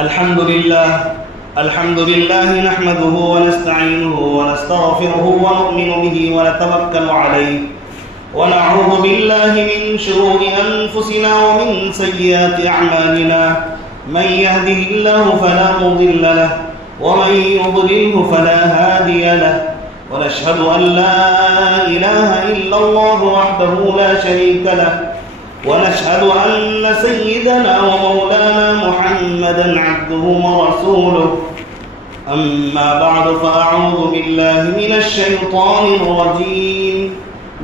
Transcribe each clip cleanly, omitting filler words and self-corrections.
الحمد لله نحمده ونستعينه ونستغفره ونؤمن به ونتوكل عليه ونعوذ بالله من شرور أنفسنا ومن سيئات أعمالنا من يهده الله فلا مضل له ومن يضلله فلا هادي له ونشهد أن لا إله إلا الله وحده لا شريك له ونشهد أن سيدنا ومولانا محمدا عبده ورسوله أما بعد فأعوذ بالله من الشيطان الرجيم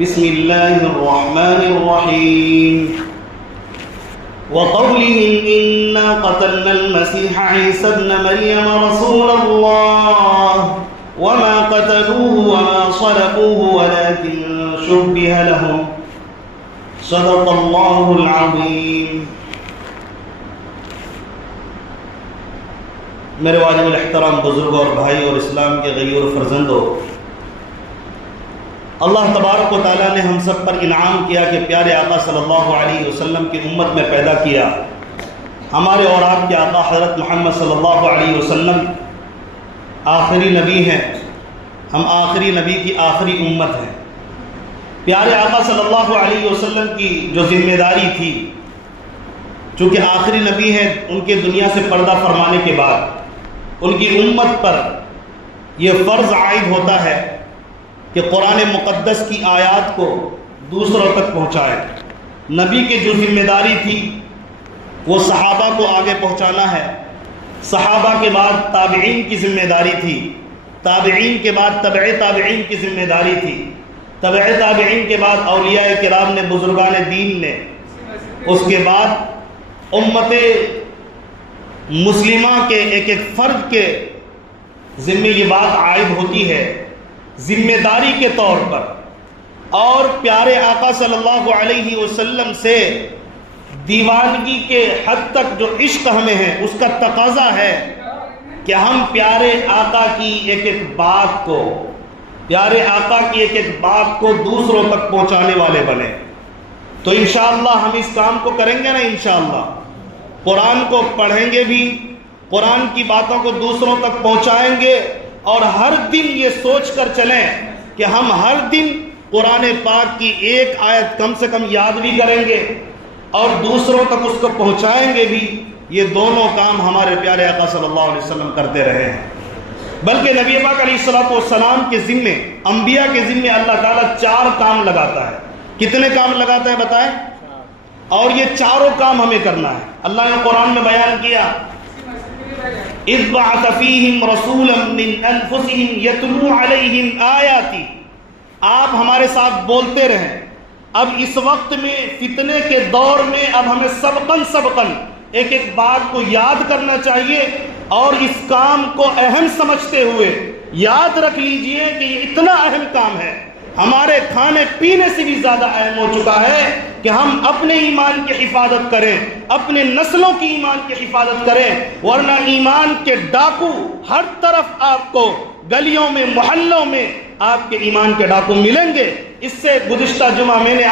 بسم الله الرحمن الرحيم وقولهم إنا قتلنا المسيح عيسى ابن مريم رسول الله وما قتلوه وما صلبوه ولكن شبه لهم صدق اللہ العظیم۔ میرے واجب الاحترام بزرگوں اور بھائی اور اسلام کے غیور فرزندوں، اللہ تبارک و تعالیٰ نے ہم سب پر انعام کیا کہ پیارے آقا صلی اللہ علیہ وسلم کی امت میں پیدا کیا۔ ہمارے اور آپ کے آقا حضرت محمد صلی اللہ علیہ وسلم آخری نبی ہیں، ہم آخری نبی کی آخری امت ہیں۔ پیارے آقا صلی اللہ علیہ وسلم کی جو ذمہ داری تھی، چونکہ آخری نبی ہیں، ان کے دنیا سے پردہ فرمانے کے بعد ان کی امت پر یہ فرض عائد ہوتا ہے کہ قرآن مقدس کی آیات کو دوسروں تک پہنچائے۔ نبی کی جو ذمہ داری تھی وہ صحابہ کو آگے پہنچانا ہے، صحابہ کے بعد تابعین کی ذمہ داری تھی، تابعین کے بعد تبع تابعین کی ذمہ داری تھی، تبع تابعین کے بعد اولیاء کرام نے، بزرگان دین نے، اس کے بعد امت مسلمہ کے ایک ایک فرد کے ذمہ یہ بات عائد ہوتی ہے ذمہ داری کے طور پر۔ اور پیارے آقا صلی اللہ علیہ وسلم سے دیوانگی کے حد تک جو عشق ہمیں ہے، اس کا تقاضا ہے کہ ہم پیارے آقا کی ایک ایک بات کو، پیارے آقا کی ایک ایک بات کو دوسروں تک پہنچانے والے بنے۔ تو انشاءاللہ ہم اس کام کو کریں گے نا، انشاءاللہ قرآن کو پڑھیں گے بھی، قرآن کی باتوں کو دوسروں تک پہنچائیں گے، اور ہر دن یہ سوچ کر چلیں کہ ہم ہر دن قرآن پاک کی ایک آیت کم سے کم یاد بھی کریں گے اور دوسروں تک اس کو پہنچائیں گے بھی۔ یہ دونوں کام ہمارے پیارے آقا صلی اللہ علیہ وسلم کرتے رہے ہیں۔ بلکہ نبی پاک علیہ السلام کے ذمے، انبیاء کے ذمے اللہ تعالیٰ 4 کام لگاتا ہے۔ کتنے کام لگاتا ہے بتائیں؟ اور یہ چاروں کام ہمیں کرنا ہے۔ اللہ نے قرآن میں بیان کیا، اذ بعث فیہم رسولا من انفسہم یتلو علیہم آیاتی۔ آپ ہمارے ساتھ بولتے رہیں۔ اب اس وقت میں فتنے کے دور میں اب ہمیں سبقاً ایک ایک بات کو یاد کرنا چاہیے، اور اس کام کو اہم سمجھتے ہوئے یاد رکھ لیجئے کہ یہ اتنا اہم کام ہے، ہمارے کھانے پینے سے بھی زیادہ اہم ہو چکا ہے کہ ہم اپنے ایمان کی حفاظت کریں، اپنے نسلوں کی ایمان کی حفاظت کریں، ورنہ ایمان کے ڈاکو ہر طرف آپ کو گلیوں میں، محلوں میں آپ کے ایمان کے ڈاکو ملیں گے۔ اس سے گزشتہ جمعہ میں نے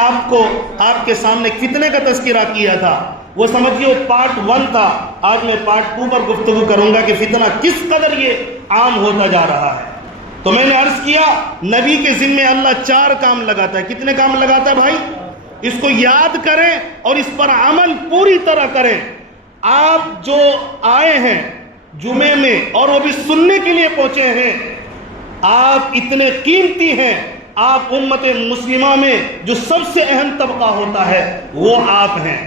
آپ کے سامنے فتنے کا تذکرہ کیا تھا، وہ سمجھیے پارٹ 1 تھا۔ آج میں پارٹ 2 پر گفتگو کروں گا کہ فتنہ کس قدر یہ عام ہوتا جا رہا ہے۔ تو میں نے عرض کیا، نبی کے ذمے اللہ 4 کام لگاتا ہے۔ کتنے کام لگاتا ہے بھائی؟ اس کو یاد کریں اور اس پر عمل پوری طرح کریں۔ آپ جو آئے ہیں جمعے میں اور وہ بھی سننے کے لیے پہنچے ہیں، آپ اتنے قیمتی ہیں۔ آپ امت مسلمہ میں جو سب سے اہم طبقہ ہوتا ہے وہ آپ ہیں،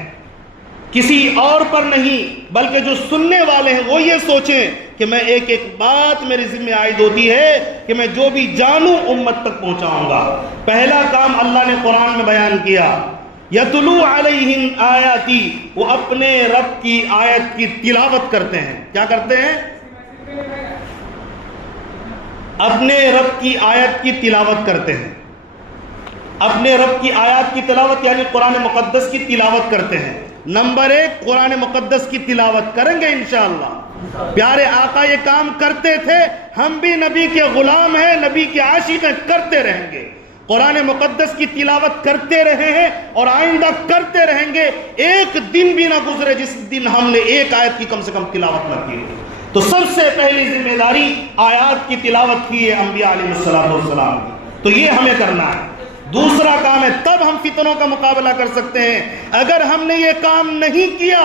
کسی اور پر نہیں، بلکہ جو سننے والے ہیں وہ یہ سوچیں کہ میں ایک ایک بات میرے ذمہ عائد ہوتی ہے کہ میں جو بھی جانوں امت تک پہنچاؤں گا۔ پہلا کام اللہ نے قرآن میں بیان کیا، یتلو علیہم آیاتی، وہ اپنے رب کی آیت کی تلاوت کرتے ہیں۔ کیا کرتے ہیں؟ اپنے رب کی آیت کی تلاوت کرتے ہیں۔ اپنے رب کی آیات کی تلاوت یعنی قرآن مقدس کی تلاوت کرتے ہیں۔ نمبر 1، قرآن مقدس کی تلاوت کریں گے انشاءاللہ۔ پیارے آقا یہ کام کرتے تھے، ہم بھی نبی کے غلام ہیں، نبی کے عاشق ہیں، کرتے رہیں گے۔ قرآن مقدس کی تلاوت کرتے رہے ہیں اور آئندہ کرتے رہیں گے. ایک دن بھی نہ گزرے جس دن ہم نے ایک آیت کی کم سے کم تلاوت نہ کی. تو سب سے پہلی ذمہ داری آیات کی تلاوت کی ہے انبیاء علیہ السلام کی. تو یہ ہمیں کرنا ہے. دوسرا کام ہے تب ہم فتنوں کا مقابلہ کر سکتے ہیں. اگر ہم نے یہ کام نہیں کیا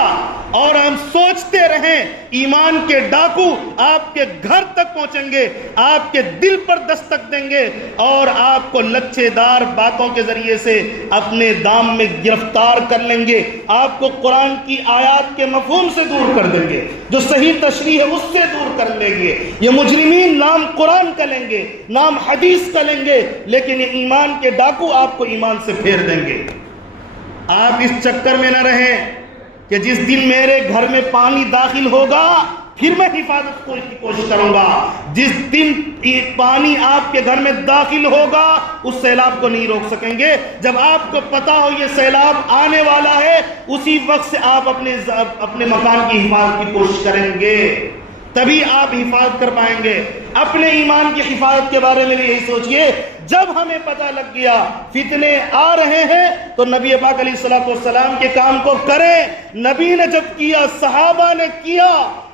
اور ہم سوچتے رہیں ایمان کے ڈاکو آپ کے گھر تک پہنچیں گے, آپ کے دل پر دستک دیں گے اور آپ کو لچھے دار باتوں کے ذریعے سے اپنے دام میں گرفتار کر لیں گے, آپ کو قرآن کی آیات کے مفہوم سے دور کر دیں گے, جو صحیح تشریح ہے اس سے دور کر لیں گے. یہ مجرمین نام قرآن کا لیں گے, نام حدیث کا لیں گے, لیکن یہ ایمان کے ڈاکو آپ کو ایمان سے پھیر دیں گے. آپ اس چکر میں نہ رہیں کہ جس دن میرے گھر میں پانی داخل ہوگا پھر میں حفاظت کی کوشش کروں گا. جس دن پانی آپ کے گھر میں داخل ہوگا اس سیلاب کو نہیں روک سکیں گے. جب آپ کو پتا ہو یہ سیلاب آنے والا ہے اسی وقت سے آپ اپنے مکان کی حفاظت کی کوشش کریں گے, تبھی آپ حفاظت کر پائیں گے. اپنے ایمان کی حفاظت کے بارے میں بھی یہی سوچئے. جب ہمیں پتہ لگ گیا فتنے آ رہے ہیں تو نبی پاک علیہ السلام کے کام کو کریں. نبی نے جب کیا, صحابہ نے کیا,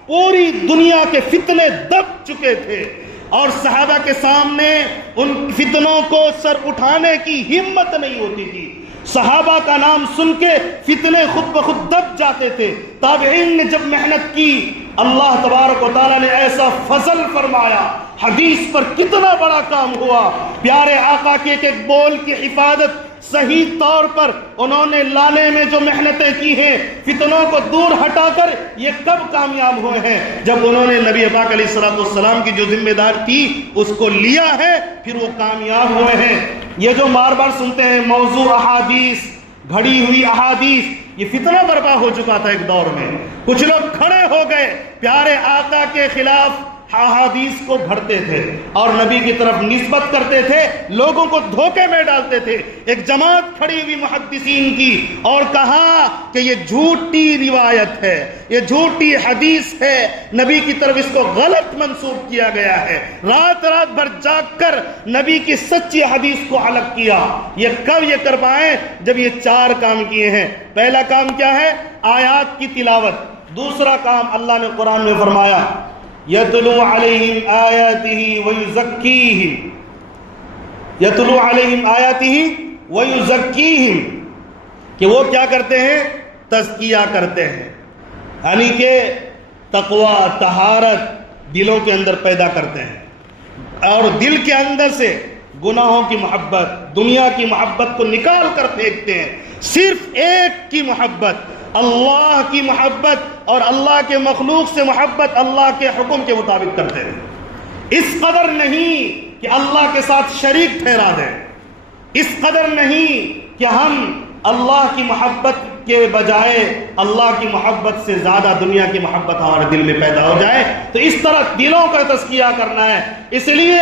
پوری دنیا کے فتنے دب چکے تھے اور صحابہ کے سامنے ان فتنوں کو سر اٹھانے کی ہمت نہیں ہوتی تھی. صحابہ کا نام سن کے فتنے خود بخود دب جاتے تھے. تابعین نے جب محنت کی اللہ تبارک و تعالیٰ نے ایسا فضل فرمایا. حدیث پر کتنا بڑا کام ہوا. پیارے آقا کے ایک ایک بول کی حفاظت صحیح طور پر انہوں نے لانے میں جو محنتیں کی ہیں, فتنوں کو دور ہٹا کر, یہ کب کامیاب ہوئے ہیں؟ جب انہوں نے نبی پاک علیہ السلام کی جو ذمہ دار تھی اس کو لیا ہے, پھر وہ کامیاب ہوئے ہیں. یہ جو بار بار سنتے ہیں موضوع احادیث, گھڑی ہوئی احادیث, یہ فتنہ برپا ہو چکا تھا ایک دور میں. کچھ لوگ کھڑے ہو گئے, پیارے آقا کے خلاف احادیث کو گھڑتے تھے اور نبی کی طرف نسبت کرتے تھے, لوگوں کو دھوکے میں ڈالتے تھے. ایک جماعت کھڑی ہوئی محدثین کی اور کہا کہ یہ جھوٹی روایت ہے, یہ جھوٹی حدیث ہے, نبی کی طرف اس کو غلط منسوب کیا گیا ہے. رات رات بھر جاگ کر نبی کی سچی حدیث کو الگ کیا. یہ کب یہ کر پائیں؟ جب یہ چار کام کیے ہیں. پہلا کام کیا ہے؟ آیات کی تلاوت. دوسرا کام اللہ نے قرآن میں فرمایا یتلو علیہم آیاتہ ویزکیہم, یتلو علیہم آیاتہ ویزکیہم, کہ وہ کیا کرتے ہیں؟ تزکیہ کرتے ہیں, یعنی کہ تقوی, طہارت دلوں کے اندر پیدا کرتے ہیں اور دل کے اندر سے گناہوں کی محبت, دنیا کی محبت کو نکال کر پھینکتے ہیں. صرف ایک کی محبت, اللہ کی محبت اور اللہ کے مخلوق سے محبت اللہ کے حکم کے مطابق کرتے ہیں. اس قدر نہیں کہ اللہ کے ساتھ شریک ٹھہرا دیں, اس قدر نہیں کہ ہم اللہ کی محبت کے بجائے اللہ کی محبت سے زیادہ دنیا کی محبت ہمارے دل میں پیدا ہو جائے. تو اس طرح دلوں کا تزکیہ کرنا ہے. اس لیے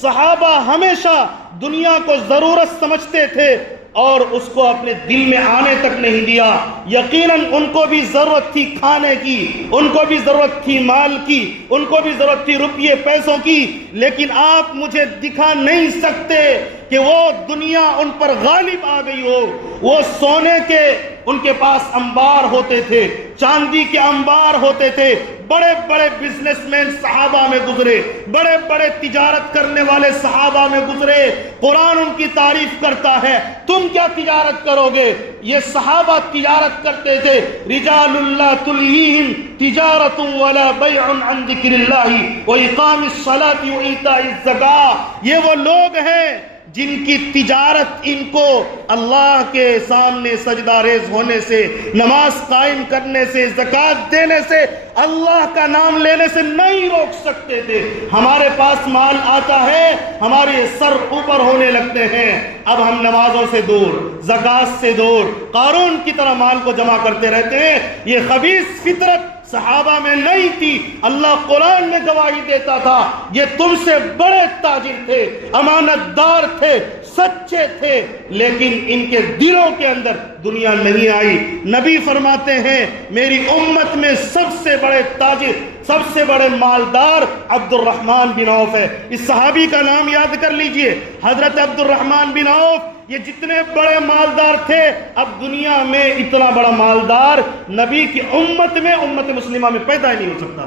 صحابہ ہمیشہ دنیا کو ضرورت سمجھتے تھے اور اس کو اپنے دل میں آنے تک نہیں دیا. یقیناً ان کو بھی ضرورت تھی کھانے کی, ان کو بھی ضرورت تھی مال کی, ان کو بھی ضرورت تھی روپیے پیسوں کی, لیکن آپ مجھے دکھا نہیں سکتے کہ وہ دنیا ان پر غالب آ گئی ہو. وہ سونے کے ان کے پاس انبار ہوتے تھے, چاندی کے انبار ہوتے تھے, بڑے بڑے بزنس مین صحابہ میں گزرے, بڑے بڑے تجارت کرنے والے صحابہ میں گزرے. قرآن ان کی تعریف کرتا ہے. تم کیا تجارت کرو گے؟ یہ صحابہ تجارت کرتے تھے. رجال اللہ تلہیہم تجارت ولا بیع عن ذکر اللہ واقام الصلاۃ وایتاء الزکاۃ. یہ وہ لوگ ہیں جن کی تجارت ان کو اللہ کے سامنے سجدہ ریز ہونے سے, نماز قائم کرنے سے, زکوٰۃ دینے سے, اللہ کا نام لینے سے نہیں روک سکتے تھے. ہمارے پاس مال آتا ہے, ہمارے سر اوپر ہونے لگتے ہیں. اب ہم نمازوں سے دور, زکوٰۃ سے دور, قارون کی طرح مال کو جمع کرتے رہتے ہیں. یہ خبیث فطرت صحابہ میں نہیں تھی. اللہ قرآن میں گواہی دیتا تھا یہ تم سے بڑے تاجر تھے, امانت دار تھے, سچے تھے لیکن ان کے دلوں کے اندر دنیا نہیں آئی۔ نبی فرماتے ہیں میری امت میں سب سے بڑے تاجر، سب سے بڑے مالدار عبد الرحمن بن عوف ہے۔ اس صحابی کا نام یاد کر لیجئے، حضرت عبد الرحمن بن عوف۔ یہ جتنے بڑے مالدار تھے، اب دنیا میں اتنا بڑا مالدار نبی کی امت میں، امت مسلمہ میں پیدا ہی نہیں ہو سکتا،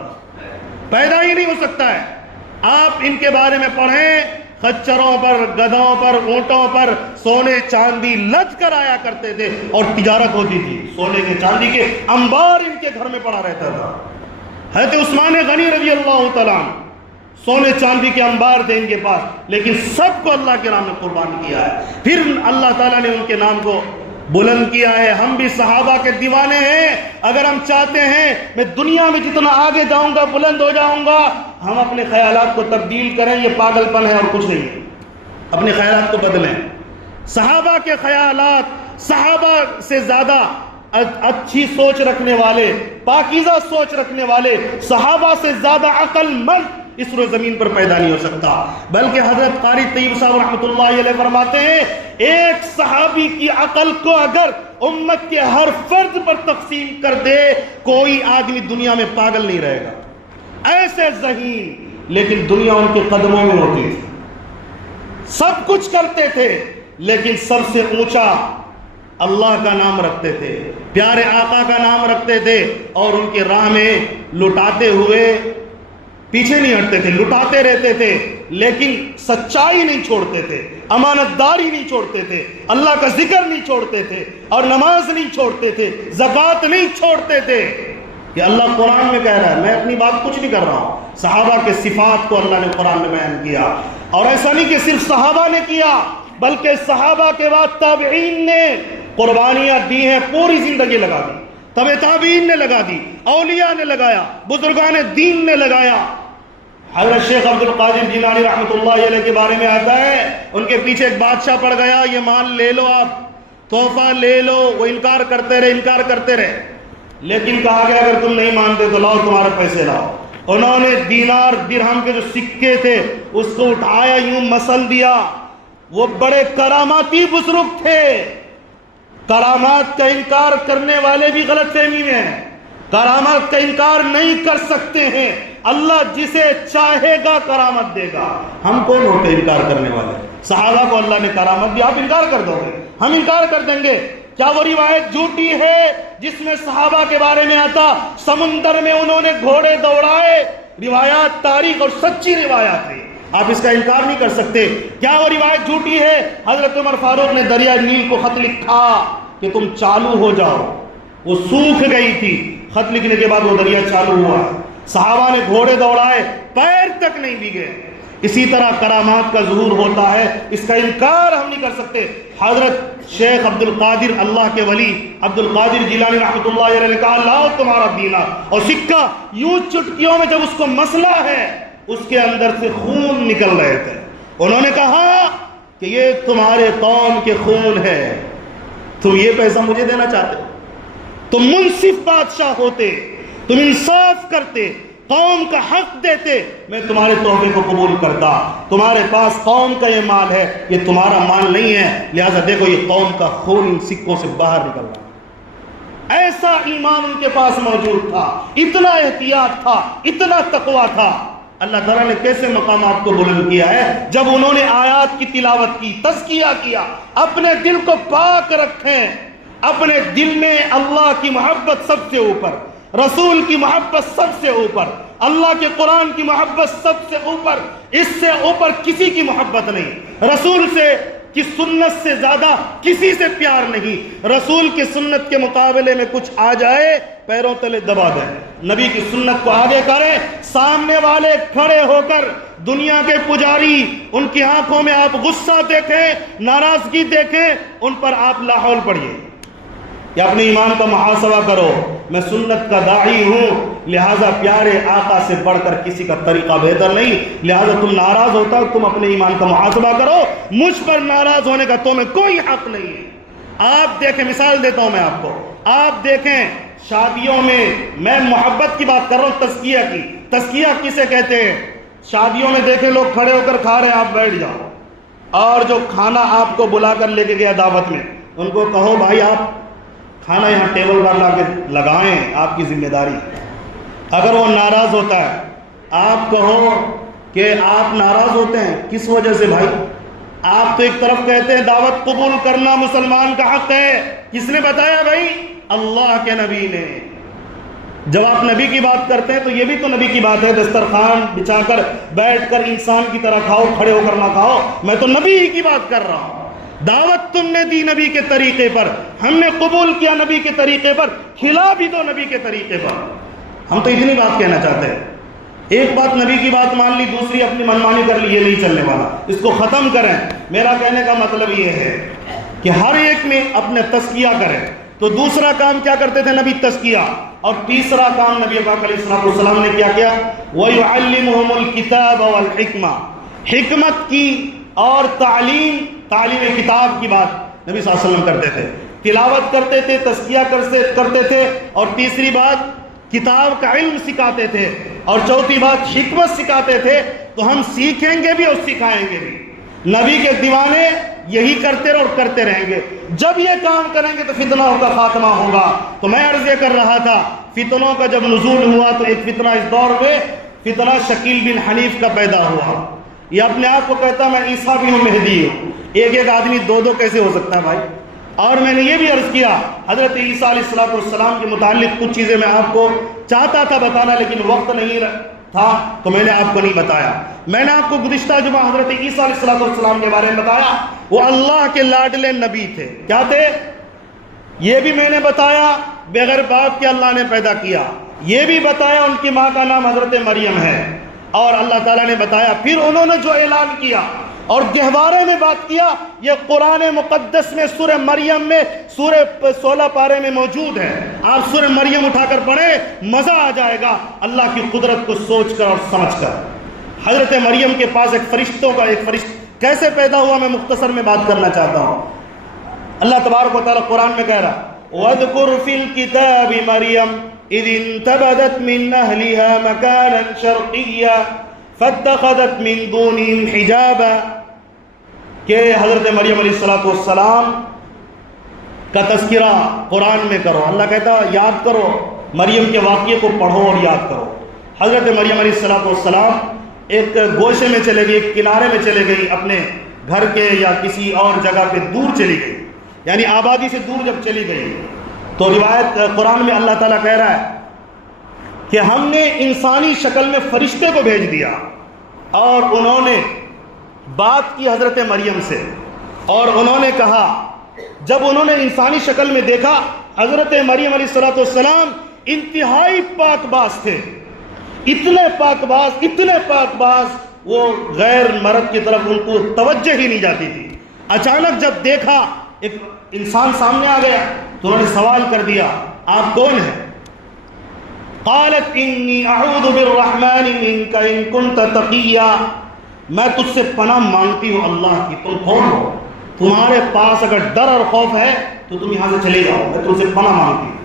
پیدا ہی نہیں ہو سکتا ہے۔ آپ ان کے بارے میں پڑھیں، خچروں پر، گدھوں پر، اونٹوں پر سونے چاندی لد کر آیا کرتے تھے اور تجارت ہوتی تھی، سونے کے چاندی کے انبار ان کے گھر میں پڑا رہتا تھا۔ حضرت عثمان غنی رضی اللہ تعالیٰ عنہ، سونے چاندی کے انبار تھے ان کے پاس، لیکن سب کو اللہ کے نام میں قربان کیا ہے۔ پھر اللہ تعالیٰ نے ان کے نام کو بلند کیا ہے۔ ہم بھی صحابہ کے دیوانے ہیں۔ اگر ہم چاہتے ہیں میں دنیا میں جتنا آگے جاؤں گا، بلند ہو جاؤں گا، ہم اپنے خیالات کو تبدیل کریں، یہ پاگل پن ہے اور کچھ نہیں ہے۔ اپنے خیالات کو بدلیں۔ صحابہ کے خیالات، صحابہ سے زیادہ اچھی سوچ رکھنے والے، پاکیزہ سوچ رکھنے والے، صحابہ سے زیادہ عقل مند اس روز زمین پر پیدا نہیں ہو سکتا۔ بلکہ حضرت قاری طیب صاحب رحمۃ اللہ علیہ فرماتے ہیں ایک صحابی کی عقل کو اگر امت کے ہر فرد پر تقسیم کر دے، کوئی آدمی دنیا میں پاگل نہیں رہے گا۔ ایسے ذہین، لیکن دنیا ان کے قدموں میں ہوتی تھی، سب کچھ کرتے تھے، لیکن سب سے اونچا اللہ کا نام رکھتے تھے، پیارے آقا کا نام رکھتے تھے، اور ان کے راہ میں لٹاتے ہوئے پیچھے نہیں ہٹتے تھے، لٹاتے رہتے تھے، لیکن سچائی نہیں چھوڑتے تھے، امانت داری نہیں چھوڑتے تھے، اللہ کا ذکر نہیں چھوڑتے تھے، اور نماز نہیں چھوڑتے تھے، زکوٰۃ نہیں چھوڑتے تھے۔ یہ اللہ قرآن میں کہہ رہا ہے، میں اپنی بات کچھ نہیں کر رہا ہوں۔ صحابہ کے صفات کو اللہ نے قرآن میں بیان کیا، اور ایسا نہیں کہ صرف صحابہ نے کیا، بلکہ صحابہ کے بعد تابعین نے قربانیاں دی ہیں، پوری زندگی لگا دی، تبع تابعین نے لگا دی، اولیاء نے لگایا، بزرگان دین نے لگایا۔ حضرت شیخ عبد القادر جیلانی رحمۃ اللہ علیہ کے بارے میں آتا ہے ان کے پیچھے ایک بادشاہ پڑ گیا، یہ مال لے لو، آپ تحفہ لے لو، وہ انکار کرتے رہے، لیکن کہا گیا اگر تم نہیں مانتے تو لاؤ، تمہارے پیسے لاؤ۔ انہوں نے دینار درہم کے جو سکے تھے اس کو اٹھایا، یوں مسل دیا۔ وہ بڑے کراماتی بزرگ تھے۔ کرامات کا انکار کرنے والے بھی غلط فہمی میں ہیں، کرامات کا انکار نہیں کر سکتے ہیں۔ اللہ جسے چاہے گا کرامت دے گا۔ ہم کون ہوتے انکار کرنے والے؟ صحابہ کو اللہ نے کرامت دی، آپ انکار کر دو گے؟ ہم انکار کر دیں گے؟ کیا وہ روایت جھوٹی ہے جس میں صحابہ کے بارے میں آتا سمندر میں انہوں نے گھوڑے دوڑائے؟ روایات تاریخ اور سچی روایات ہے، آپ اس کا انکار نہیں کر سکتے۔ کیا وہ روایت جھوٹی ہے حضرت عمر فاروق نے دریا نیل کو خط لکھا کہ تم چالو ہو جاؤ؟ وہ سوکھ گئی تھی، خط لکھنے کے بعد وہ دریا چالو ہوا۔ صحابہ نے گھوڑے دوڑائے، پیر تک نہیں بھیگے۔ اسی طرح کرامات کا ظہور ہوتا ہے، اس کا انکار ہم نہیں کر سکتے۔ حضرت شیخ عبد القادر، اللہ کے ولی عبد القادر جیلانی رحمۃ اللہ علیہ نے کہا لاؤ تمہارا دینار اور سکہ، یوں چٹکیوں میں جب اس کو مسلا ہے اس کے اندر سے خون نکل رہے تھے۔ انہوں نے کہا کہ یہ تمہارے قوم کے خون ہے، تم یہ پیسہ مجھے دینا چاہتے ہو؟ تم منصف بادشاہ ہوتے، تم انصاف کرتے، قوم کا حق دیتے، میں تمہارے تحفے کو قبول کرتا۔ تمہارے پاس قوم کا یہ مال ہے، یہ تمہارا مال نہیں ہے، لہذا دیکھو یہ قوم کا خون ان سکوں سے باہر نکل رہا۔ ایسا ایمان ان کے پاس موجود تھا، اتنا احتیاط تھا، اتنا تقویٰ تھا۔ اللہ تعالیٰ نے کیسے مقامات کو بلند کیا ہے جب انہوں نے آیات کی تلاوت کی، تزکیہ کیا۔ اپنے دل کو پاک رکھیں، اپنے دل میں اللہ کی محبت سب سے اوپر، رسول کی محبت سب سے اوپر، اللہ کے قرآن کی محبت سب سے اوپر، اس سے اوپر کسی کی محبت نہیں۔ رسول سے کی سنت سے زیادہ کسی سے پیار نہیں۔ رسول کی سنت کے مقابلے میں کچھ آ جائے پیروں تلے دبا دیں، نبی کی سنت کو آگے کریں۔ سامنے والے کھڑے ہو کر دنیا کے پجاری، ان کی آنکھوں میں آپ غصہ دیکھیں، ناراضگی دیکھیں، ان پر آپ لاحول پڑھیے کہ اپنے ایمان کا محاسبہ کرو۔ میں سنت کا داعی ہوں، لہذا پیارے آقا سے بڑھ کر کسی کا طریقہ بہتر نہیں، لہذا تم ناراض ہوتا ہو، تم اپنے ایمان کا محاسبہ کرو، مجھ پر ناراض ہونے کا تمہیں کوئی حق نہیں ہے۔ آپ دیکھیں، مثال دیتا ہوں میں آپ کو، آپ دیکھیں شادیوں میں محبت کی بات کر رہا ہوں، تزکیہ کی۔ تزکیہ کسے کہتے ہیں؟ شادیوں میں دیکھیں لوگ کھڑے ہو کر کھا رہے ہیں، آپ بیٹھ جاؤ، اور جو کھانا آپ کو بلا کر لے کے گیا دعوت میں، ان کو کہو بھائی آپ کھانا یہاں ٹیبل پر لا کے لگائیں، آپ کی ذمہ داری۔ اگر وہ ناراض ہوتا ہے، آپ کہو کہ آپ ناراض ہوتے ہیں کس وجہ سے بھائی؟ آپ تو ایک طرف کہتے ہیں دعوت قبول کرنا مسلمان کا حق ہے، کس نے بتایا بھائی؟ اللہ کے نبی نے۔ جب آپ نبی کی بات کرتے ہیں تو یہ بھی تو نبی کی بات ہے، دسترخوان بچھا کر بیٹھ کر انسان کی طرح کھاؤ، کھڑے ہو کر نہ کھاؤ، میں تو نبی ہی کی بات کر رہا ہوں۔ دعوت تم نے دی نبی کے طریقے پر، ہم نے قبول کیا نبی کے طریقے پر، کھلا بھی دو نبی کے طریقے پر۔ ہم تو اتنی بات کہنا چاہتے ہیں، ایک بات نبی کی بات مان لی، دوسری اپنی منمانی کر لی، یہ نہیں چلنے والا، اس کو ختم کریں۔ میرا کہنے کا مطلب یہ ہے کہ ہر ایک میں اپنے تزکیہ کریں۔ تو دوسرا کام کیا کرتے تھے نبی؟ تزکیہ۔ اور تیسرا کام نبی پاک علیہ السلام نے کیا کیا؟ وَيُعَلِّمُهُمُ الْكِتَابَ وَالْحِكْمَةَ، حکمت کی اور تعلیم کتاب کی بات نبی صلی اللہ علیہ وسلم کرتے تھے، تلاوت کرتے تھے، تزکیہ کرتے تھے، اور تیسری بات کتاب کا علم سکھاتے تھے، اور چوتھی بات حکمت سکھاتے تھے۔ تو ہم سیکھیں گے بھی اور سکھائیں گے بھی۔ نبی کے دیوانے یہی کرتے اور کرتے رہیں گے۔ جب یہ کام کریں گے تو فتنوں کا خاتمہ ہوگا۔ تو میں عرض یہ کر رہا تھا، فتنوں کا جب نزول ہوا تو ایک فتنہ اس دور میں فتنہ شکیل بن حنیف کا پیدا ہوا۔ یہ اپنے آپ کو کہتا میں عیسیٰ بھی ہوں، مہدی ہوں۔ ایک آدمی دو کیسے ہو سکتا ہے بھائی؟ اور میں نے یہ بھی عرض کیا حضرت عیسیٰ علیہ السلام کے متعلق کچھ چیزیں میں آپ کو چاہتا تھا بتانا، لیکن وقت نہیں تھا تو میں نے آپ کو نہیں بتایا۔ میں نے آپ کو گزشتہ جمعہ حضرت عیسیٰ علیہ السلام کے بارے میں بتایا، وہ اللہ کے لاڈلے نبی تھے۔ کیا تھے؟ یہ بھی میں نے بتایا بغیر باپ کے اللہ نے پیدا کیا، یہ بھی بتایا ان کی ماں کا نام حضرت مریم ہے، اور اللہ تعالیٰ نے بتایا پھر انہوں نے جو اعلان کیا اور گہوارے میں بات کیا، یہ قرآن مقدس میں سورہ مریم میں سورہ 16 پارے میں موجود ہے۔ آپ سورہ مریم اٹھا کر پڑھیں، مزہ آ جائے گا اللہ کی قدرت کو سوچ کر اور سمجھ کر۔ حضرت مریم کے پاس ایک فرشتہ کیسے پیدا ہوا، میں مختصر میں بات کرنا چاہتا ہوں۔ اللہ تبارک و تعالیٰ قرآن میں کہہ رہا وَاذْكُرْ فِي الْكِتَابِ مَرْيَمَ إِذِ انتَبَذَتْ مِنْ أَهْلِهَا مَكَانًا شَرْقِيًّا فَاتَّخَذَتْ مِنْ دُونِهِمْ حِجَابًا، کہ حضرت مریم علیہ السلام کا تذکرہ قرآن میں کرو۔ اللہ کہتا یاد کرو، مریم کے واقعے کو پڑھو اور یاد کرو۔ حضرت مریم علیہ السلام ایک گوشے میں چلے گئی، ایک کنارے میں چلے گئی، اپنے گھر کے یا کسی اور جگہ پہ دور چلی گئی، یعنی آبادی سے دور جب چلی گئی تو روایت قرآن میں اللہ تعالیٰ کہہ رہا ہے کہ ہم نے انسانی شکل میں فرشتے کو بھیج دیا، اور انہوں نے بات کی حضرت مریم سے، اور انہوں نے کہا، جب انہوں نے انسانی شکل میں دیکھا حضرت مریم علیہ السلام انتہائی پاک باز تھے، اتنے پاک باز وہ غیر مرد کی طرف ان کو توجہ ہی نہیں جاتی تھی۔ اچانک جب دیکھا ایک انسان سامنے آ گیا تو انہوں نے سوال کر دیا آپ کون ہیں؟ قالت انی اعوذ بالرحمن منک ان کنت تقیا، میں تجھ سے پناہ مانگتی ہوں اللہ کی، تم کون ہو؟ تمہارے پاس اگر ڈر اور خوف ہے تو تم یہاں سے چلے جاؤ، میں تم سے پناہ مانگتی ہوں۔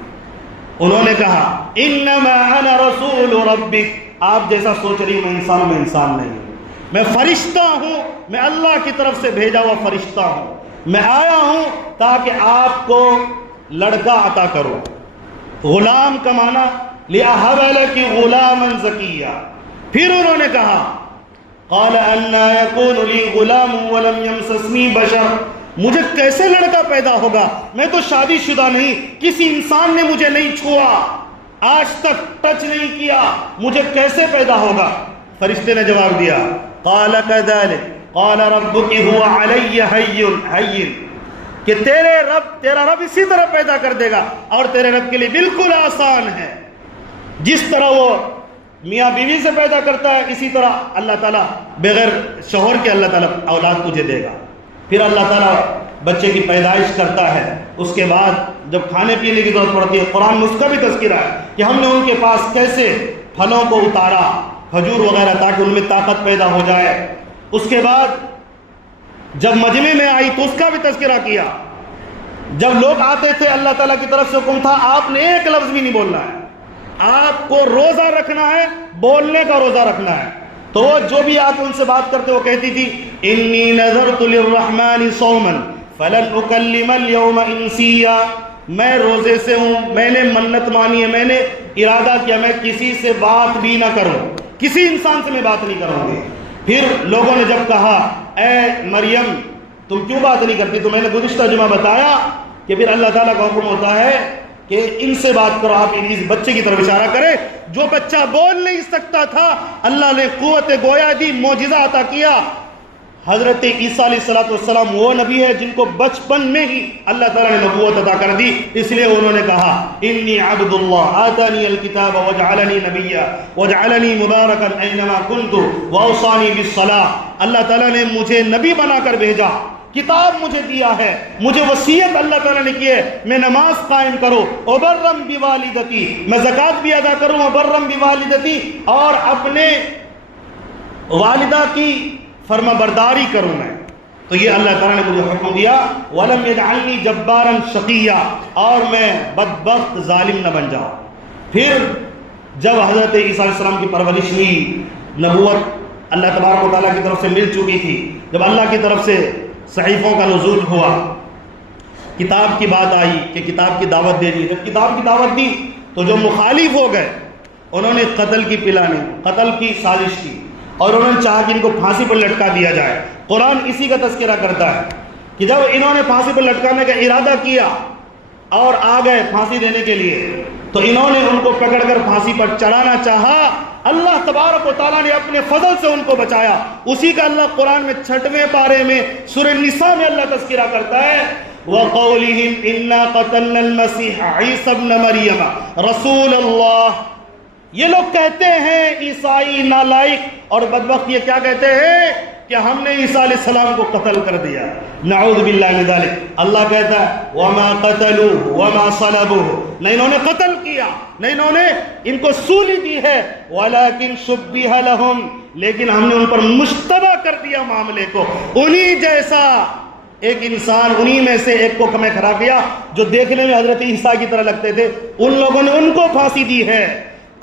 انہوں نے کہا انما انا رسول ربک، آپ جیسا سوچ رہی میں انسان نہیں ہوں، میں فرشتہ ہوں، میں اللہ کی طرف سے بھیجا ہوا فرشتہ ہوں، میں آیا ہوں تاکہ آپ کو لڑکا عطا کرو۔ غلام کا معنی لأہب لک غلاما زکیا۔ پھر انہوں نے کہا قال انا یکون لی غلام ولم یمسسنی بشر، مجھے کیسے لڑکا پیدا ہوگا، میں تو شادی شدہ نہیں، کسی انسان نے مجھے نہیں چھوا، آج تک ٹچ نہیں کیا، مجھے کیسے پیدا ہوگا؟ فرشتے نے جواب دیا قال کذلک قال ربک هو علی ہین، کہ تیرا رب اسی طرح پیدا کر دے گا، اور تیرے رب کے لیے بالکل آسان ہے، جس طرح وہ میاں بیوی سے پیدا کرتا ہے اسی طرح اللہ تعالیٰ بغیر شوہر کے اللہ تعالیٰ اولاد تجھے دے گا۔ پھر اللہ تعالیٰ بچے کی پیدائش کرتا ہے، اس کے بعد جب کھانے پینے کی ضرورت پڑتی ہے، قرآن میں اس کا بھی تذکرہ ہے کہ ہم نے ان کے پاس کیسے پھلوں کو اتارا، کھجور وغیرہ، تاکہ ان میں طاقت پیدا ہو جائے۔ اس کے بعد جب مجمع میں آئی تو اس کا بھی تذکرہ کیا، جب لوگ آتے تھے اللہ تعالیٰ کی طرف سے حکم تھا آپ نے ایک لفظ بھی نہیں بولنا ہے، آپ کو روزہ رکھنا ہے، بولنے کا روزہ رکھنا ہے، تو وہ جو بھی آ کے ان سے بات کرتے وہ کہتی تھی انی نذرت للرحمن صوما فلن اکلم اليوم انسیا، میں روزے سے ہوں، میں نے منت مانی ہے، میں نے ارادہ کیا میں کسی سے بات بھی نہ کروں، کسی انسان سے میں بات نہیں کروں گی۔ پھر لوگوں نے جب کہا اے مریم تم کیوں بات نہیں کرتی، تو میں نے گزشتہ جمعہ بتایا کہ پھر اللہ تعالیٰ کا حکم ہوتا ہے کہ ان سے بات کرو، آپ اس بچے کی طرف اشارہ کریں جو بچہ بول نہیں سکتا تھا، اللہ نے قوت گویا دی، معجزہ عطا کیا۔ حضرت عیسیٰ علیہ السلام وہ نبی ہے جن کو بچپن میں ہی اللہ تعالیٰ نے نبوت عطا کر دی، اس لیے انہوں نے کہا انی عبد اللہ آتانی الکتاب وجعلنی نبیا وجعلنی مبارکا اینما کنت واوصانی بالصلاۃ، اللہ تعالیٰ نے مجھے نبی بنا کر بھیجا، کتاب مجھے دیا ہے، مجھے وصیت اللہ تعالیٰ نے کی ہے میں نماز قائم کروں، وبرم بوالدتی، میں زکوٰۃ بھی ادا کروں، وبرم بوالدتی، اور اپنے والدہ کی فرما برداری کروں میں۔ تو یہ اللہ تعالیٰ نے مجھے حکم دیا وَلَمْ يَجْعَلْنِي جَبَّارًا شَقِيًّا، اور میں بدبخت ظالم نہ بن جاؤں۔ پھر جب حضرت عیسیٰ علیہ السلام کی پرورش ہوئی، نبوت اللہ تبارک و تعالیٰ کی طرف سے مل چکی تھی، جب اللہ کی طرف سے صحیفوں کا نزول ہوا، کتاب کی بات آئی کہ کتاب کی دعوت دے دی، جب کتاب کی دعوت دی تو جو مخالف ہو گئے انہوں نے قتل کی پلانی، قتل کی سازش کی، اور انہوں نے چاہا کہ ان کو پھانسی پر لٹکا دیا جائے۔ قرآن اسی کا تذکرہ کرتا ہے کہ جب انہوں نے پھانسی پر لٹکانے کا ارادہ کیا اور آ گئے پھانسی دینے کے لیے، تو انہوں نے ان کو پکڑ کر پھانسی پر چڑھانا چاہا، اللہ تبارک و تعالیٰ نے اپنے فضل سے ان کو بچایا۔ اسی کا اللہ قرآن میں 6ویں پارے میں سورہ نساء میں اللہ تذکرہ کرتا ہے وَقَوْلِهِمْ إِنَّا قَتَلْنَا الْمَسِيحَ عِيسَى ابْنَ مَرْيَمَ رَسُولَ اللَّهِ، یہ لوگ کہتے ہیں عیسائی نالائق اور بدبخت یہ کیا کہتے ہیں کہ ہم نے عیسیٰ علیہ السلام کو قتل کر دیا، نعوذ باللہ من ذلک۔ اللہ کہتا ہے وَمَا قَتَلُوهُ وَمَا صَلَبُوهُ، نہ انہوں نے قتل کیا نہ انہوں نے ان کو سولی دی ہے، وَلَكِنْ شُبِّهَ لَهُمْ، لیکن ہم نے ان پر مشتبہ کر دیا معاملے کو، انہی جیسا ایک انسان، انہی میں سے ایک کو کمیں کھڑا کیا جو دیکھنے میں حضرت عیسیٰ کی طرح لگتے تھے، ان لوگوں نے ان کو پھانسی دی ہے۔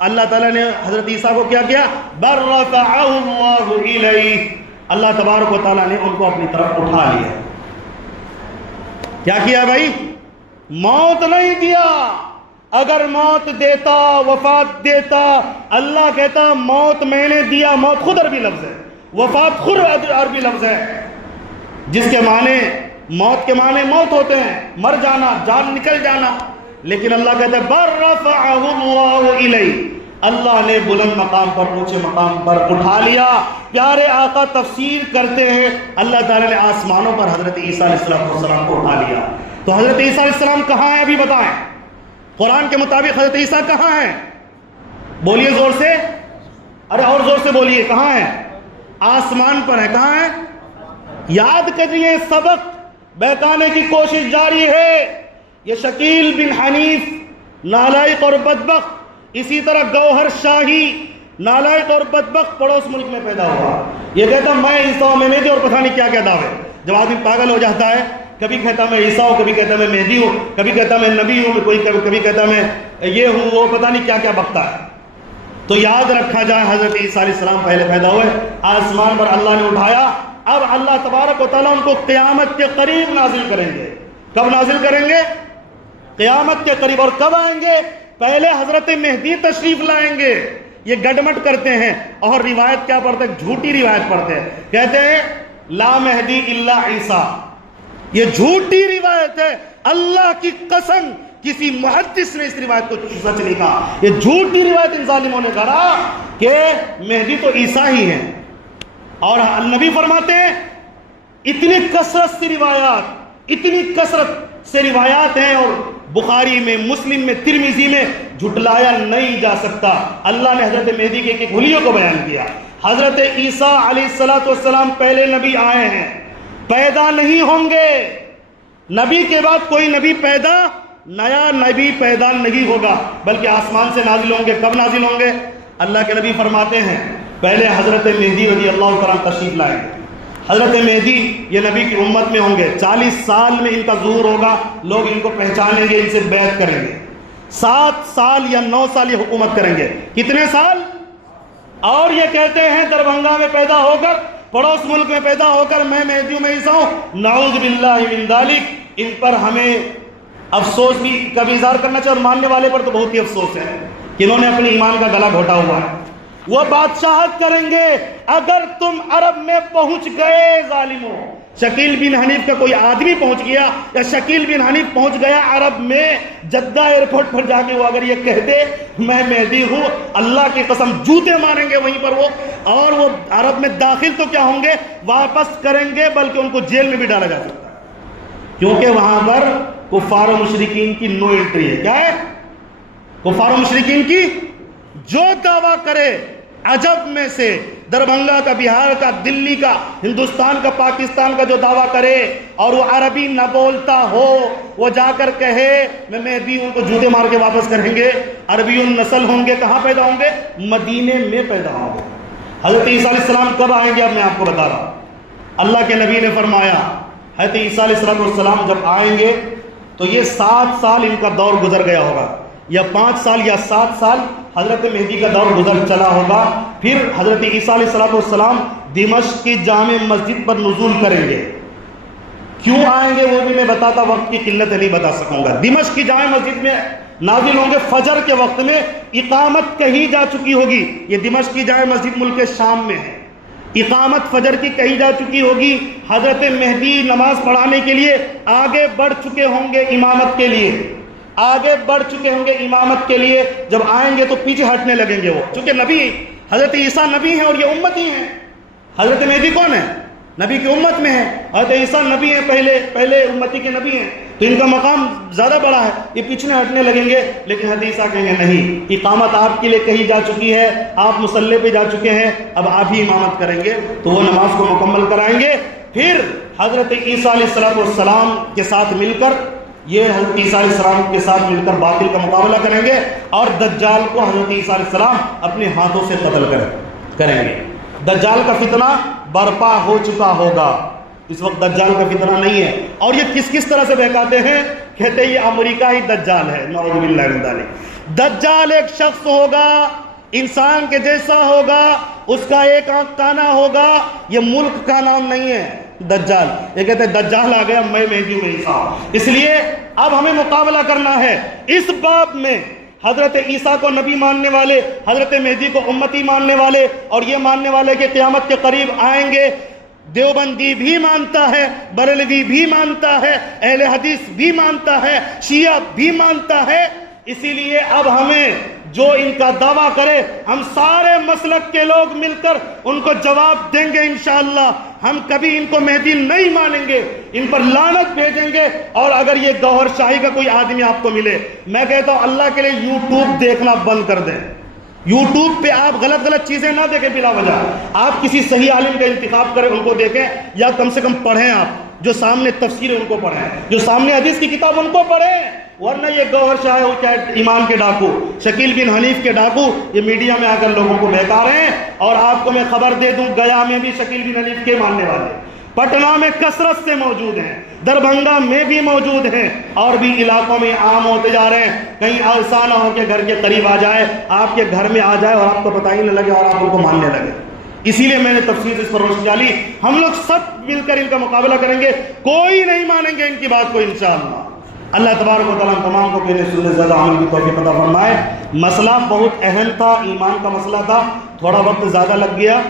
اللہ تعالیٰ نے حضرت عیسیٰ کو کیا کیا بَلْ رَفَعَهُ اللَّهُ إِلَيْهِ، اللہ تبارک و تعالیٰ نے ان کو اپنی طرف اٹھا لیا۔ کیا کیا بھائی؟ موت نہیں دیا، اگر موت دیتا، وفات دیتا، اللہ کہتا موت میں نے دیا، موت خود عربی لفظ ہے، وفات خود عربی لفظ ہے، جس کے معنی موت کے معنی موت ہوتے ہیں، مر جانا، جان نکل جانا، لیکن اللہ کہتا ہے بَلْ رَفَعَهُ اللَّهُ إِلَيْهِ، اللہ نے بلند مقام پر، اونچے مقام پر اٹھا لیا۔ پیارے آقا تفسیر کرتے ہیں اللہ تعالیٰ نے آسمانوں پر حضرت عیسیٰ علیہ السلام کو اٹھا لیا۔ تو حضرت عیسیٰ علیہ السلام کہاں ہیں ابھی بتائیں، قرآن کے مطابق حضرت عیسیٰ کہاں ہیں؟ بولیے زور سے، ارے اور زور سے بولیے، کہاں ہیں؟ آسمان پر ہیں۔ کہاں ہیں؟ یاد کریے، سبق بہکانے کی کوشش جاری ہے۔ یہ شکیل بن حنیف نالائق اور بدبخت، اسی طرح گوہر شاہی نالائق اور بدبخت پڑوس ملک میں پیدا ہوا۔ یہ کہتا میں عیسیٰ ہوں، میں مہدی، اور پتہ نہیں کیا کیا دعوے۔ جب آدمی پاگل ہو جاتا ہے، کبھی کہتا میں عیسیٰ ہوں، کبھی کہتا میں مہدی ہوں، کبھی کہتا میں نبی ہوں، کبھی کہتا میں یہ ہوں، وہ پتہ نہیں کیا کیا بکتا ہے۔ تو یاد رکھا جائے حضرت عیسیٰ علیہ السلام پہلے پیدا ہوئے، آسمان پر اللہ نے اٹھایا، اب اللہ تبارک و تعالیٰ ان کو قیامت کے قریب نازل کریں گے۔ کب نازل کریں گے؟ قیامت کے قریب۔ اور کب آئیں گے؟ پہلے حضرت مہدی تشریف لائیں گے۔ یہ گڈمٹ کرتے ہیں اور روایت کیا پڑھتے ہیں؟ جھوٹی روایت پڑھتے ہیں، کہتے ہیں لا مہدی الا عیسیٰ، یہ جھوٹی روایت ہے، اللہ کی قسم کسی محدث نے اس روایت کو سچ نہیں کہا، یہ جھوٹی روایت ان ظالموں نے کہا کہ مہدی تو عیسیٰ ہی ہیں۔ اور نبی فرماتے ہیں اتنی کثرت سے روایات، اتنی کثرت سے روایات ہیں، اور بخاری میں، مسلم میں، ترمذی میں جھٹلایا نہیں جا سکتا۔ اللہ نے حضرت مہدی کے ایک حلیوں کو بیان کیا۔ حضرت عیسیٰ علیہ السلام پہلے نبی آئے ہیں، پیدا نہیں ہوں گے، نبی کے بعد کوئی نبی پیدا، نیا نبی پیدا نہیں ہوگا، بلکہ آسمان سے نازل ہوں گے۔ کب نازل ہوں گے؟ اللہ کے نبی فرماتے ہیں پہلے حضرت مہدی رضی اللہ تعالیٰ تشریف لائیں گے۔ حضرت مہدی یہ نبی کی امت میں ہوں گے، 40 سال میں ان کا ظہور ہوگا، لوگ ان کو پہچانیں گے، ان سے بیعت کریں گے۔ 7 سال یا 9 سال یہ حکومت کریں گے۔ کتنے سال؟ اور یہ کہتے ہیں دربھنگا میں پیدا ہو کر، پڑوس ملک میں پیدا ہو کر میں مہدی ہوں، میں عیسیٰ ہوں، نعوذ باللہ من ذالک۔ ان پر ہمیں افسوس بھی کبھی اظہار کرنا چاہیے، اور ماننے والے پر تو بہت ہی افسوس ہے کہ انہوں نے اپنے ایمان کا گلا گھوٹا ہوا ہے۔ وہ بادشاہت کریں گے اگر تم عرب میں پہنچ گئے ظالموں۔ شکیل بن حنیف کا کوئی آدمی پہنچ گیا، یا شکیل بن حنیف پہنچ گیا عرب میں جدہ ایئرپورٹ پر جا کے، وہ اگر یہ کہہ دے میں مہدی ہوں، اللہ کی قسم جوتے ماریں گے وہیں پر وہ، اور وہ عرب میں داخل تو کیا ہوں گے، واپس کریں گے، بلکہ ان کو جیل میں بھی ڈالا جا سکتا ہے، کیونکہ وہاں پر کفار و مشرکین کی نو انٹری ہے۔ کیا ہے؟ کفار و مشرکین کی جو دعویٰ کرے عجب میں سے، دربھنگا کا، بہار کا، دلی کا، ہندوستان کا، پاکستان کا جو دعویٰ کرے اور وہ عربی نہ بولتا ہو، وہ جا کر کہے میں مہدی ہوں، تو جوتے مار کے واپس کریں گے۔ عربی النسل ہوں گے، کہاں پیدا ہوں گے؟ مدینے میں پیدا ہوں گے۔ حضرت عیسیٰ علیہ السلام کب آئیں گے؟ اب میں آپ کو بتا رہا ہوں۔ اللہ کے نبی نے فرمایا حضرت عیسیٰ علیہ السلام جب آئیں گے تو یہ 7 سال ان کا دور گزر گیا ہوگا، یا 5 سال یا 7 سال حضرت مہدی کا دور گزر چلا ہوگا۔ پھر حضرت عیسیٰ علیہ السلام دمشق کی جامع مسجد پر نزول کریں گے۔ کیوں آئیں گے وہ بھی میں بتاتا، وقت کی قلت ہے نہیں بتا سکوں گا۔ دمشق کی جامع مسجد میں نازل ہوں گے فجر کے وقت میں، اقامت کہی جا چکی ہوگی۔ یہ دمشق کی جامع مسجد ملک شام میں ہے، اقامت فجر کی کہی جا چکی ہوگی۔ حضرت مہدی نماز پڑھانے کے لیے آگے بڑھ چکے ہوں گے، امامت کے لیے آگے بڑھ چکے ہوں گے، امامت کے لیے جب آئیں گے تو پیچھے ہٹنے لگیں گے وہ، چونکہ نبی حضرت عیسیٰ نبی ہیں اور یہ امتی ہیں۔ حضرت مہدی کون ہے؟ نبی کی امت میں ہے، حضرت عیسیٰ نبی ہیں، پہلے امتی کے نبی ہیں، تو ان کا مقام زیادہ بڑا ہے، یہ پیچھے ہٹنے لگیں گے۔ لیکن حضرت عیسیٰ کہیں گے نہیں، اقامت آپ کے لیے کہی جا چکی ہے، آپ مصلی پہ جا چکے ہیں، اب آپ ہی امامت کریں گے، تو وہ نماز کو مکمل کرائیں گے۔ پھر حضرت عیسیٰ علیہ السلام کے ساتھ مل کر، یہ حضرت عیسیٰ علیہ السلام کے ساتھ مل کر باطل کا مقابلہ کریں گے، اور دجال کو حضرت عیسیٰ علیہ السلام اپنے ہاتھوں سے قتل کریں گے۔ دجال کا فتنہ برپا ہو چکا ہوگا، اس وقت دجال کا فتنہ نہیں ہے۔ اور یہ کس طرح سے بہکاتے ہیں؟ کہتے ہیں یہ امریکہ ہی دجال ہے، نعوذ باللہ من ذالک۔ دجال ایک شخص ہوگا، انسان کے جیسا ہوگا، اس کا ایک آنکھ کانا ہوگا، یہ ملک کا نام نہیں ہے دجال۔ یہ کہتے ہیں دجال آ گیا، میں مہدی ہوں عیسیٰ۔ اس لیے اب ہمیں مقابلہ کرنا ہے اس باب میں، حضرت عیسیٰ کو نبی ماننے والے، حضرت مہدی کو امتی ماننے والے، اور یہ ماننے والے کہ قیامت کے قریب آئیں گے۔ دیوبندی بھی مانتا ہے، بریلوی بھی مانتا ہے، اہل حدیث بھی مانتا ہے، شیعہ بھی مانتا ہے۔ اسی لیے اب ہمیں جو ان کا دعویٰ کرے، ہم سارے مسلک کے لوگ مل کر ان کو جواب دیں گے انشاءاللہ۔ ہم کبھی ان کو مہدی نہیں مانیں گے، ان پر لعنت بھیجیں گے۔ اور اگر یہ گوہر شاہی کا کوئی آدمی آپ کو ملے، میں کہتا ہوں اللہ کے لیے یوٹیوب دیکھنا بند کر دیں۔ یوٹیوب پہ آپ غلط چیزیں نہ دیکھیں بلا وجہ، آپ کسی صحیح عالم کا انتخاب کریں، ان کو دیکھیں، یا کم سے کم پڑھیں، آپ جو سامنے تفسیر ہے ان کو پڑھیں، جو سامنے حدیث کی کتاب ان کو پڑھیں۔ ورنہ یہ گوہر شاہ ہو چاہے ایمان کے ڈاکو، شکیل بن حنیف کے ڈاکو، یہ میڈیا میں آ کر لوگوں کو بہکا رہے ہیں۔ اور آپ کو میں خبر دے دوں، گیا میں بھی شکیل بن حنیف کے ماننے والے پٹنہ میں کثرت سے موجود ہیں، دربھنگا میں بھی موجود ہیں، اور بھی علاقوں میں عام ہوتے جا رہے ہیں۔ کہیں ایسا نہ ہو کہ گھر کے قریب آ جائے، آپ کے گھر میں آ جائے اور آپ کو پتہ ہی نہ لگے اور آپ ان کو ماننے لگے۔ اسی لیے میں نے تفصیل اس پر روشنی ڈالی۔ ہم لوگ سب مل کر ان کا مقابلہ کریں گے، کوئی نہیں مانیں گے ان کی بات کو انشاءاللہ۔ اللہ تبارک و تعالیٰ تمام کو کہنے سننے زیادہ عمل کی توفیق عطا فرمائے۔ مسئلہ بہت اہم تھا، ایمان کا مسئلہ تھا، تھوڑا وقت زیادہ لگ گیا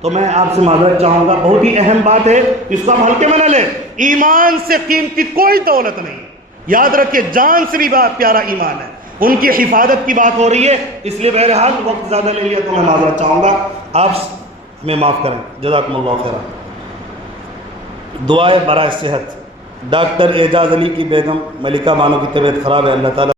تو میں آپ سے معذرت چاہوں گا۔ بہت ہی اہم بات ہے، اس کو ہم ہلکے میں نہ لیں۔ ایمان سے قیمتی کوئی دولت نہیں، یاد رکھیے، جان سے بھی بات پیارا ایمان ہے، ان کی حفاظت کی بات ہو رہی ہے۔ اس لیے بہرحال وقت زیادہ لے لیا تو میں معذرت چاہوں گا، آپ ہمیں معاف کریں۔ جزاکم اللہ خیرا۔ دعائیں برائے صحت۔ ڈاکٹر اعجاز علی کی بیگم ملکہ بانو کی طبیعت خراب ہے، اللہ تعالیٰ